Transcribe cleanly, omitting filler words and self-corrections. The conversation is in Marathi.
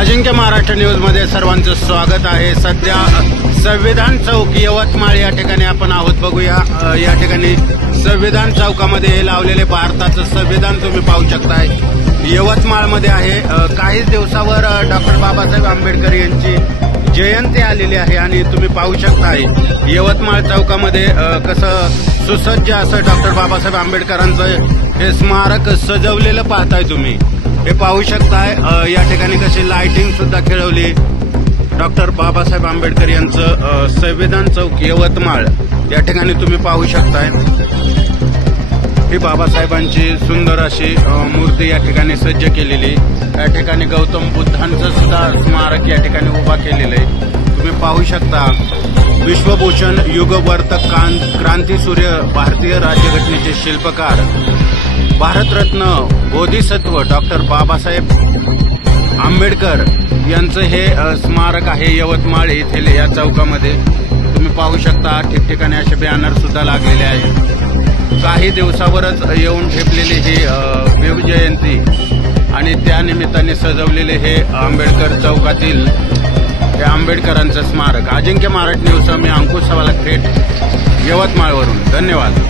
अजिंक्य महाराष्ट्र न्यूज मध्ये सर्वांचं स्वागत आहे। सध्या संविधान चौक यवतमाळ या ठिकाणी आपण आहोत। बघूया या ठिकाणी संविधान चौकामध्ये हे लावलेले भारताचं संविधान तुम्ही पाहू शकताय। यवतमाळ मध्ये आहे। काही दिवसावर डॉक्टर बाबासाहेब आंबेडकर यांची जयंती आलेली आहे आणि तुम्ही पाहू शकताय यवतमाळ चौकामध्ये कसं सुसज्ज असं डॉक्टर बाबासाहेब आंबेडकरांचं हे स्मारक सजवलेलं पाहताय तुम्ही। हे पाहू शकताय या ठिकाणी कशी लाइटिंग सुद्धा खेळवली। डॉक्टर बाबासाहेब आंबेडकर यांचं संविधान चौक यवतमाळ या ठिकाणी तुम्ही पाहू शकताय। ही बाबासाहेबांची सुंदर अशी मूर्ती या ठिकाणी सज्ज केलेली। या ठिकाणी गौतम बुद्धांचं सुद्धा स्मारक या ठिकाणी उभा केलेलं आहे। तुम्ही पाहू शकता विश्वभूषण युगवर्तक क्रांतीसूर्य भारतीय राज्यघटनेचे शिल्पकार भारतरत्न बोधिसत्व डॉक्टर बाबासाहेब आंबेडकर यांचं हे स्मारक आहे यवतमाळ येथील या चौकामध्ये। तुम्ही पाहू शकता ठिकठिकाणी असे बॅनर सुद्धा लागलेले आहेत। काही दिवसावरच येऊन ठेपलेली ही शिवजयंती आणि त्या निमित्ताने सजवलेले हे आंबेडकर चौकातील हे आंबेडकरांचं स्मारक। अजिंक्य महाराष्ट्र न्यूज मी अंकुश सवाला थेट यवतमाळवरून। धन्यवाद।